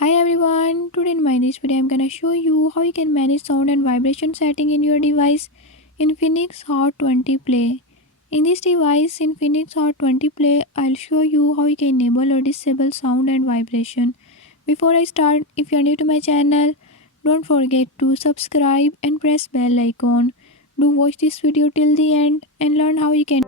Hi everyone, today in my this video I'm gonna show you how you can manage sound and vibration setting in your device Infinix Hot 20 Play. In this device Infinix Hot 20 Play, I'll show you how you can enable or disable sound and vibration. Before I start, if you're new to my channel, don't forget to subscribe and press bell icon. Do watch this video till the end and learn how you can